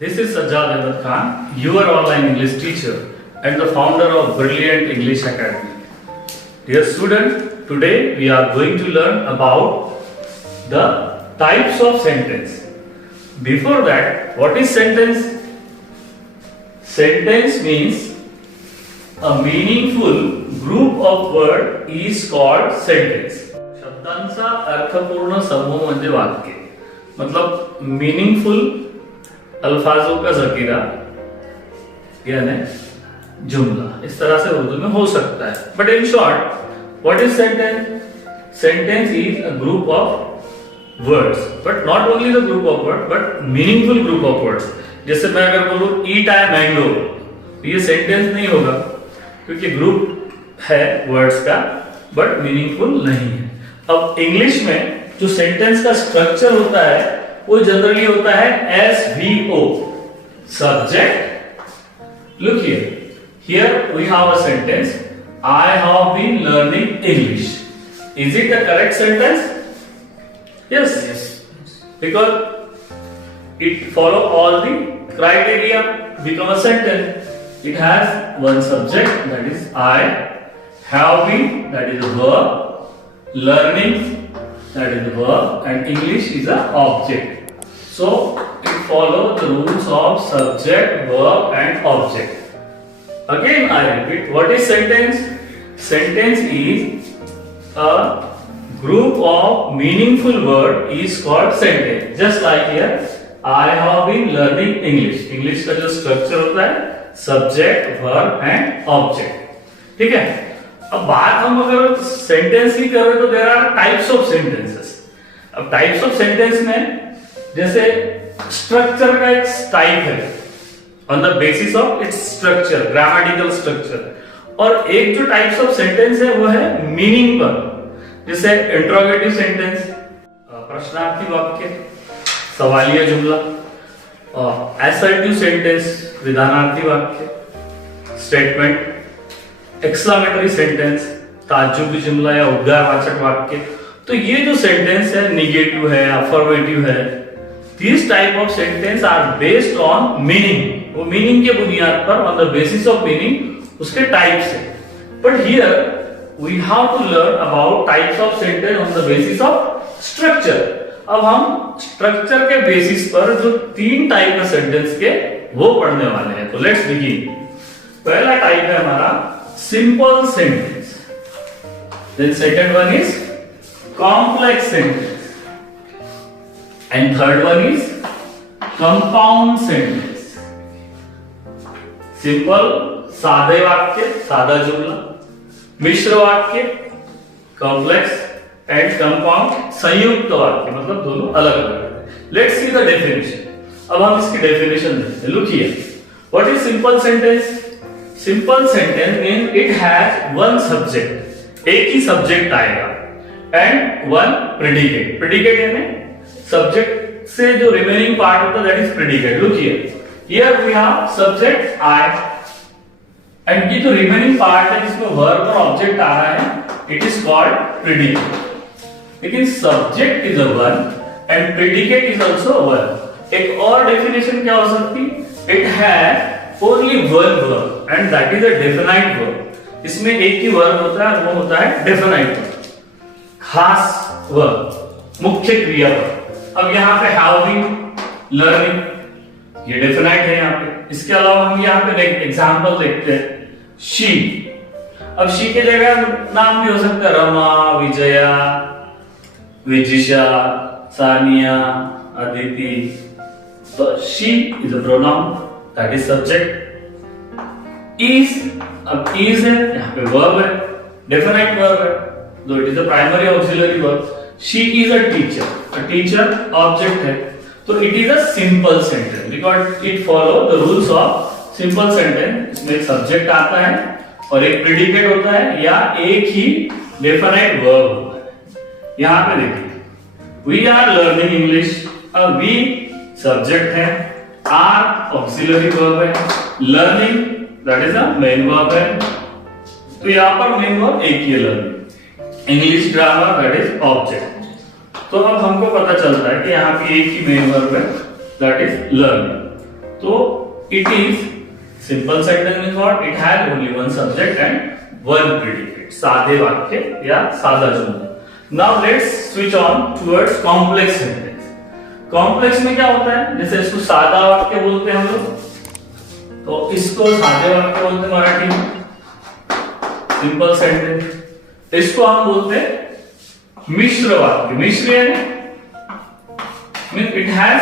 This is Sajjad Ahmed Khan, your online English teacher and the founder of Brilliant English Academy. Dear student, today we are going to learn about the types of sentence. Before that, what is sentence? Sentence means a meaningful group of words is called sentence. शब्दांचा अर्थपूर्ण समूह म्हणजे वाक्य. मतलब meaningful अल्फाजों का जखीरा यानी जुमला, इस तरह से उर्दू में हो सकता है. But in short what is sentence? Sentence is a group of words, but not only the group of word but meaningful group of words. जैसे मैं अगर बोलूं ईट आई मैंगो, ये सेंटेंस नहीं होगा क्योंकि ग्रुप है वर्ड्स का बट मीनिंगफुल नहीं है. अब इंग्लिश में जो सेंटेंस का स्ट्रक्चर होता है वो जनरली होता है SVO, subject. Look here we have a sentence, I have been learning English. Is it a correct sentence? Yes. Because it follow all the criteria, become a sentence. It has one subject, that is I, have been, that is a verb, learning, that is the verb, and English is an object. So it follows the rules of subject, verb and object. Again I repeat, what is sentence? Sentence is a group of meaningful word is called sentence. Just like here, I have been learning English. English का जो structure होता है subject, verb and object. ठीक है. अब बात हम अगर सेंटेंस की करें तो there are types of sentences. अब टाइप्स ऑफ सेंटेंस में जैसे स्ट्रक्चर का एक टाइप है on the basis of its structure, grammatical structure, और एक जो टाइप्स ऑफ सेंटेंस है वो है मीनिंग पर. जैसे इंट्रोगेटिव सेंटेंस, प्रश्नार्थी वाक्य, सवालिया जुमला, और असर्टिव सेंटेंस, विधानार्थी वाक्य, स्टेटमेंट, एक्सक्लेमेटरी सेंटेंस, ताज्जुबी जुमला या उद्गारवाचक वाक्य. तो ये जो सेंटेंस है निगेटिव है, अफर्मेटिव है, this type of sentence are based on meaning. वो मीनिंग के बुनियाद पर, on the basis of meaning उसके टाइप्स है. But here we have to learn about types of sentence on the basis of structure. अब हम structure के basis पर जो तीन टाइप के सेंटेंस के वो पढ़ने वाले हैं. तो लेट्स बिगिन. पहला टाइप है हमारा simple sentence, then second one is complex sentence, and third one is compound sentence. Simple सादे वाक्य, सादा जुमला, मिश्र वाक्य, complex and compound संयुक्त वाक्य, मतलब दोनों अलग अलग. Let's see the definition. अब हम इसकी डेफिनेशन देखते हैं. Look here, what is simple sentence? Simple sentence mean it has one subject, एक ही सब्जेक्ट आएगा, एंड वन प्रेडिकेट. प्रेडिकेट यानी सब्जेक्ट से जो रिमेनिंग पार्ट होता है that is predicate. Look here we have subject I, and ये जो रिमेनिंग पार्ट है जिसमें वर्ब और ऑब्जेक्ट आ रहा है इट इज कॉल्ड प्रेडिकेट. लेकिन subject is a one and predicate is also one. एक और डेफिनेशन क्या हो सकती? It has only one verb and that is a definite verb. इसमें एक ही वर्ब होता है, वो होता है definite verb, खास वर्ब, मुख्य क्रियापद. अब यहाँ पे have been, learning, ये definite है यहाँ पे. इसके अलावा हम यहाँ पे एग्जाम्पल देखते हैं, she. अब she के जगह नाम भी हो सकता है रमा, विजया, विजिशा, सानिया, अदिति. तो she is a pronoun, that is subject. Is, अब is है, यहाँ पे verb है, definite verb है, though it is a primary auxiliary verb. She is a teacher. A teacher object है, तो it is a simple sentence because it follow the rules of simple sentence. इसमें एक subject आता है और एक predicate होता है या एक ही definite verb होता है. यहाँ पे देखिए, we are learning English. अब we subject है, are auxiliary verb है, learning that is a main verb है. तो यहाँ पर main verb एक ही है, learning. English grammar that is object. तो अब हमको पता चलता है कि यहाँ पे एक ही main verb है that is learning. तो it is simple sentence means what, it has only one subject and one predicate, सादे वाक्य या सादा जुमला। Now let's switch on towards complex sentence. Complex में क्या होता है, जैसे इसको सादा वाक्य बोलते हैं हम लोग, तो इसको सादे वाक्य बोलते हैं मराठी में, सिंपल सेंटेंस। इसको हम बोलते हैं मिश्र वाक्य। मिश्र means it has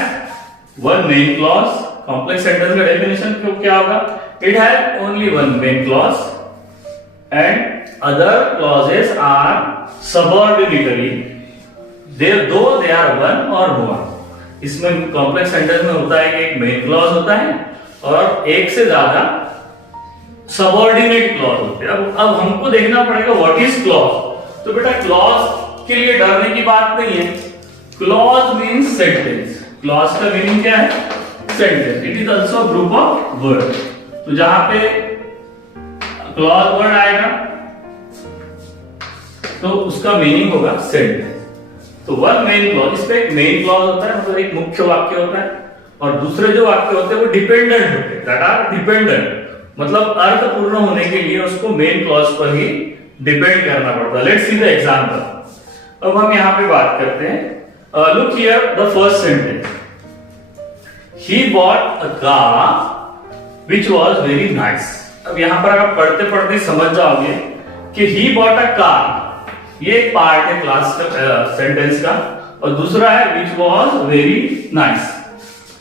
one main clause. Complex sentence का डेफिनेशन क्या होगा, it has only one main clause and other clauses are subordinatory there though they are one or मोर। इसमें कॉम्प्लेक्स सेंटेंस में होता है कि एक मेन क्लॉज होता है और एक से ज्यादा सबऑर्डिनेट क्लॉज होते हैं। अब हमको देखना पड़ेगा व्हाट इज क्लॉज। तो बेटा क्लॉज के लिए डरने की बात नहीं है। Clause means sentence. क्लॉज का मीनिंग क्या है, sentence. It is also group of word. तो जहां पे क्लॉज वर्ड आएगा तो उसका मीनिंग होगा सेंटेंस। तो वन मेन क्लॉज, इस पे एक मेन क्लॉज होता है, मतलब एक मुख्य वाक्य होता है, और दूसरे जो वाक्य होते हैं वो डिपेंडेंट होते हैं, दैट आर डिपेंडेंट, मतलब अर्थ पूर्ण होने के लिए उसको मेन क्लॉज पर ही डिपेंड करना पड़ता है। Let's see the example. अब हम यहां पे बात करते हैं, look here the first sentence, he bought a car which was very nice. अब यहां पर आप पढ़ते पढ़ते समझ जाओगे कि ही बॉट अ कार, ये एक पार्ट है क्लास सेंटेंस का, और दूसरा है व्हिच वाज वेरी नाइस।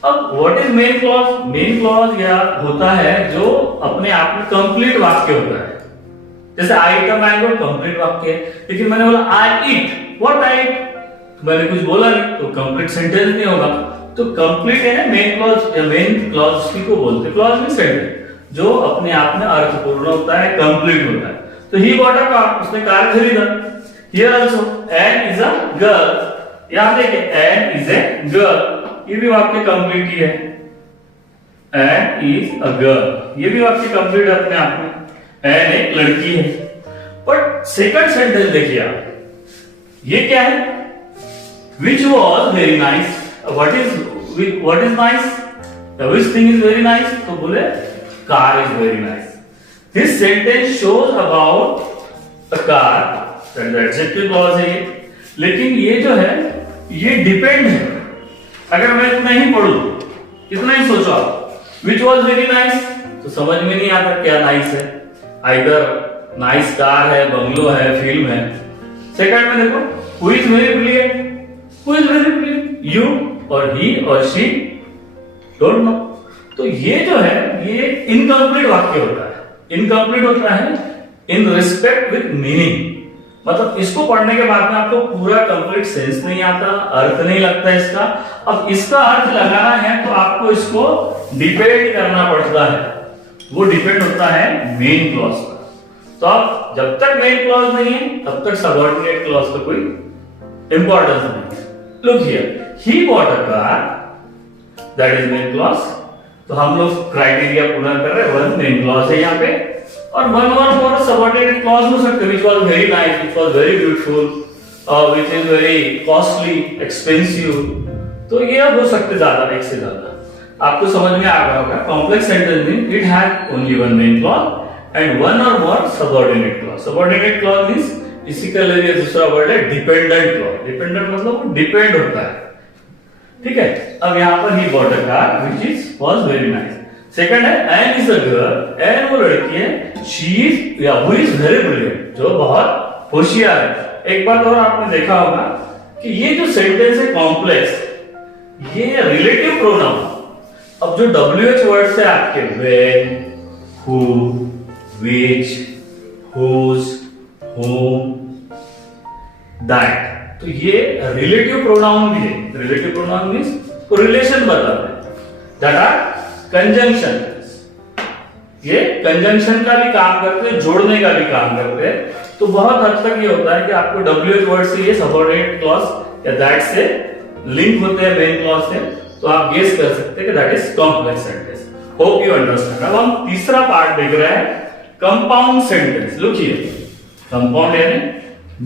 अब what is main clause? Main clause यह होता है जो अपने आप में कंप्लीट वाक्य होता है। जैसे आई ईट अ मैंगो, कंप्लीट वाक्य है, लेकिन मैंने बोला आई ईट व्हाट आई ईट, मैंने कुछ बोला नहीं, तो कंप्लीट सेंटेंस नहीं होगा। तो कंप्लीट है ना मेन क्लॉज, या मेन क्लॉज को बोलते हैं। क्लॉज मींस सेंटेंस जो अपने आप में अर्थपूर्ण होता है, कंप्लीट होता है। तो ही बॉट अ कार, उसने कार खरीदा। Here also an is a girl, यहां देखिए एन इज ए गर्ल, ये भी वाक्य कंप्लीट ही है। एन इज अ गर्ल, ये भी वाक्य कंप्लीट है अपने आप में। एन एक लड़की है। बट सेकंड सेंटेंस देखिए आप, ये क्या है, which was very nice। what is nice, which thing is very nice, तो बोले car is very nice। this sentence shows about a car, that is adjective clause है ये, लेकिन ये जो है ये डिपेंड है। अगर मैं इतना ही पढ़ूं, इतना ही सोचो आप, which was very nice, तो समझ में नहीं आता क्या नाइस है। आइदर नाइस कार है, बंगलो है, फिल्म है। सेकंड में देखो, who is very brilliant, who is very brilliant, you और he और she, don't know। तो ये जो है ये इनकम्प्लीट वाक्य होता है। इनकम्प्लीट होता है इन रिस्पेक्ट विद मीनिंग, मतलब इसको पढ़ने के बाद में आपको पूरा कंप्लीट सेंस नहीं आता, अर्थ नहीं लगता इसका। अब इसका अर्थ लगाना है तो आपको इसको डिपेंड करना पड़ता है, वो डिपेंड होता है मेन क्लॉज पर। तो अब जब तक मेन क्लॉज नहीं है तब तक सबऑर्डिनेट क्लॉज का कोई इंपॉर्टेंस नहीं है। Look here, he bought a car, that is main clause. तो हम लोग क्राइटेरिया पूरा कर रहे हैं, वन मेन क्लॉज है यहाँ पे, और one or more subordinate clause हो सकते हैं, which was very nice, which was very beautiful, which is very costly, expensive। तो ये अब हो सकते ज्यादा, एक से ज्यादा। आपको समझ में आ गया होगा। Complex sentence means it has only one main clause and one or more subordinate clause. Subordinate clause means इसी का लिए दूसरा वर्ड है डिपेंडेंट क्लॉज। डिपेंडेंट मतलब वो डिपेंड होता है, ठीक है। अब यहाँ पर he bought a car which is was very nice. Second है Anne is a girl, Anne वो लड़की है, शी इज या हु इज वेरी ब्रिलियंट, जो बहुत होशियार है। एक बात और आपने देखा होगा कि ये जो सेंटेंस है कॉम्प्लेक्स, ये रिलेटिव प्रोनाउन। अब जो WH वर्ड्स है आपके when, who, which, whose, whom, that, तो ये रिलेटिव प्रोनाउन भी है। रिलेटिव प्रोनाउन मींस रिलेशन बताते हैं, दैट आर कंजंक्शन। ये कंजंक्शन का भी काम करते हैं, जोड़ने का भी काम करते हैं। तो बहुत हद तक ये होता है कि आपको WH वर्ड से ये सबऑर्डिनेट क्लॉज या दैट से लिंक होते हैं मेन क्लॉज से, तो आप गेस कर सकते हैं कि that is complex sentence. Hope you understand. अब हम तीसरा पार्ट देख रहे हैं, compound sentence. Look here, compound यानी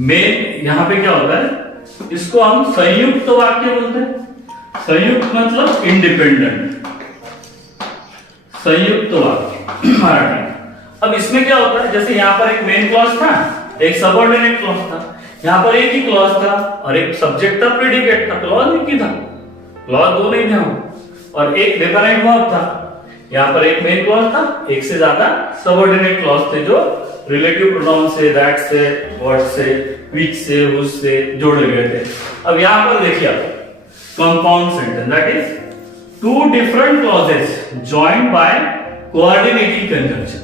मेन, यहां पे क्या होता है, इसको हम संयुक्त वाक्य बोलते हैं। संयुक्त मतलब इंडिपेंडेंट, संयुक्त वाक्य मराठी। अब इसमें क्या होता है, जैसे यहाँ पर एक मेन क्लॉज था, एक सबऑर्डिनेट क्लॉज था, यहाँ पर एक ही क्लॉज था और एक सब्जेक्ट था, प्रेडिकेट था, क्लॉज एक ही था, क्लॉज दो नहीं थे, और एक डिफरेंट वर्ब था। यहाँ पर एक मेन क्लॉज था, एक से ज्यादा सबऑर्डिनेट क्लॉज थे जो रिलेटिव प्रोनाउन से, दैट से, व्हाट से, व्हिच से, हुज से जोड़े गए थे। अब यहाँ पर देखिए आप, compound sentence, that is two different clauses joined by coordinating conjunction.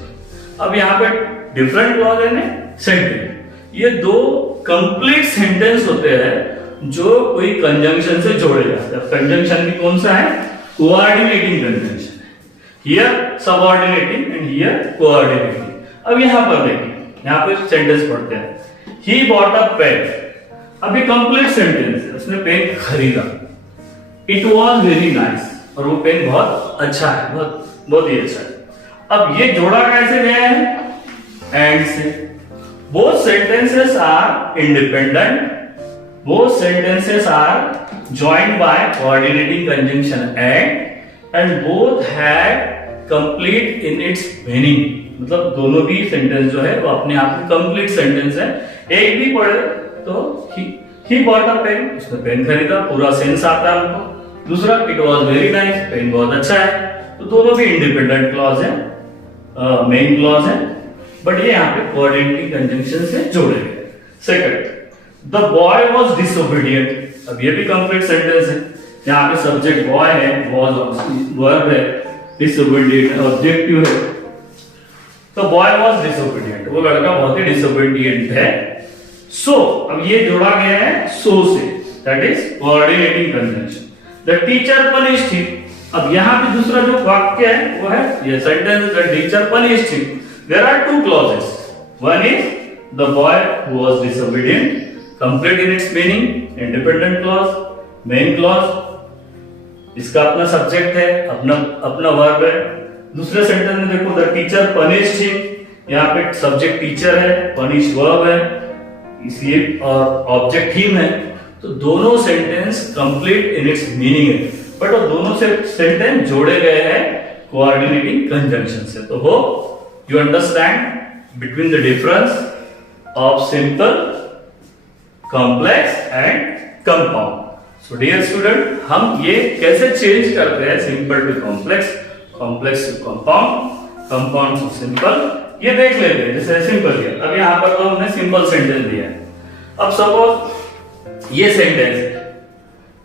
अब यहाँ पे डिफरेंट क्लॉज है ना, सेंटेंस, ये दो कंप्लीट सेंटेंस होते हैं जो कोई कंजंक्शन से जोड़े जाते हैं। कंजंक्शन भी कौन सा है, coordinating conjunction, here subordinating and here coordinating. अब यहां पर देखिए, यहां पे सेंटेंस पढ़ते हैं, ही बॉट अ पेन। अभी कंप्लीट सेंटेंस है, उसने पेन खरीदा, इट वाज वेरी नाइस, और वो पेन बहुत अच्छा है, बहुत ही अच्छा है। अब ये जोड़ा कैसे गया है, एंड से। Both sentences are independent, both sentences are joined by coordinating conjunction and both had complete in its meaning। मतलब दोनों भी सेंटेंस जो है वो अपने आप में कंप्लीट सेंटेंस है। एक भी पढ़े तो he bought a pen, उसने पेन खरीदा, पूरा सेंस आता है हमको। दूसरा, it was very nice, pen बहुत अच्छा है। तो दोनों भी इंडिपेंडेंट क्लॉज है, मेन क्लॉज है, बट ये यहाँ पे कोऑर्डिनेटिंग कंजंक्शन से जोड़े गए। Second, the boy was disobedient. अब ये भी कंप्लीट सेंटेंस है, यहाँ पे सब्जेक्ट बॉय है, वाज वर्ब है, डिसोबीडिएंट ऑब्जेक्टिव है। तो बॉय वाज डिसोबीडिएंट, वो लड़का बहुत ही डिसोबीडिएंट है। सो अब ये जोड़ा गया है सो से, that is coordinating conjunction. The teacher punished him. अब यहाँ पे दूसरा जो वाक्य है वो है ये sentence, the teacher punished him. There are two clauses, one is the boy who was disobedient, complete in its meaning, independent clause, main clause, इसका अपना सब्जेक्ट है, अपना वर्ब है। दूसरे सेंटेंस में देखो, द टीचर पनिश्ड हिम, यहाँ पे सब्जेक्ट टीचर है, पनिश वर्ब है, इसलिए और ऑब्जेक्ट हिम है। तो दोनों sentence complete in its meaning है, बट वो दोनों से सेंटेंस जोड़े गए हैं कोऑर्डिनेटिंग कंजंक्शन से। तो hope you understand between the difference of simple, complex and compound. So dear student, हम ये कैसे चेंज करते हैं simple to complex, complex to compound, compound to simple, ये देख लेते हैं। जैसे सिंपल किया, अब यहाँ पर तो हमने सिंपल सेंटेंस दिया है। अब सपोज ये सेंटेंस है,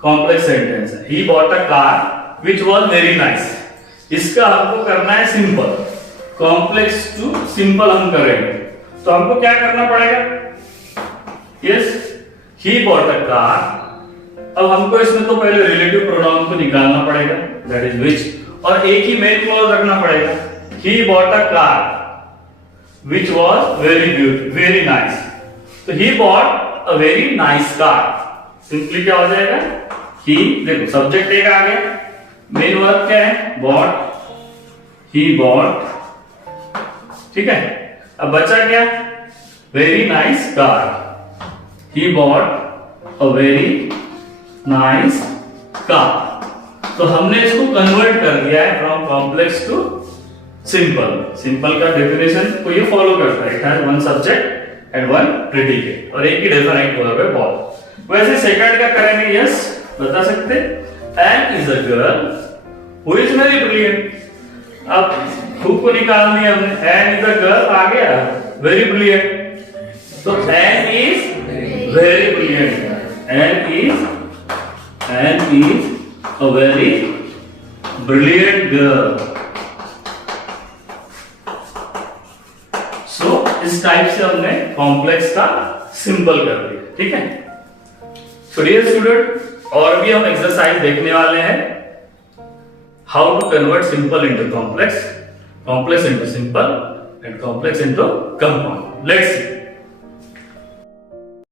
कॉम्प्लेक्स सेंटेंस है, ही bought a car which was very nice. इसका हमको करना है सिंपल, कॉम्प्लेक्स टू सिंपल हम करेंगे। तो हमको क्या करना पड़ेगा, yes, he bought a car. अब हमको इसमें तो पहले रिलेटिव प्रोनाउन को निकालना पड़ेगा, दैट इज विच, और एक ही मेन क्लॉज रखना पड़ेगा, he bought a car which was very beautiful, very nice. तो he bought a very nice car, simply क्या हो जाएगा, ही, देखो सब्जेक्ट एक आ गया, मेन वर्ब क्या है, बॉट, ही बॉट, ठीक है। अब बचा क्या, very nice car, he bought a very nice car। तो हमने इसको कन्वर्ट कर दिया है from complex to simple. Simple का डेफिनेशन को ये फॉलो करता है, it has one subject and one predicate, और एक ही डिफरेंट वर्ब है बॉट। वैसे सेकंड का करेंगे, यस बता सकते, Ann is a girl who is very brilliant. अब हु को निकाल दिया हमने, एन इज अ गर्ल आ गया, वेरी ब्रिलियंट, तो Ann is very brilliant, and is a very brilliant girl। So इस टाइप से हमने कॉम्प्लेक्स का सिंपल कर दिया, ठीक है। So dear student, और भी हम एक्सरसाइज देखने वाले हैं, how to convert simple into complex, complex into simple and complex into compound. Let's C.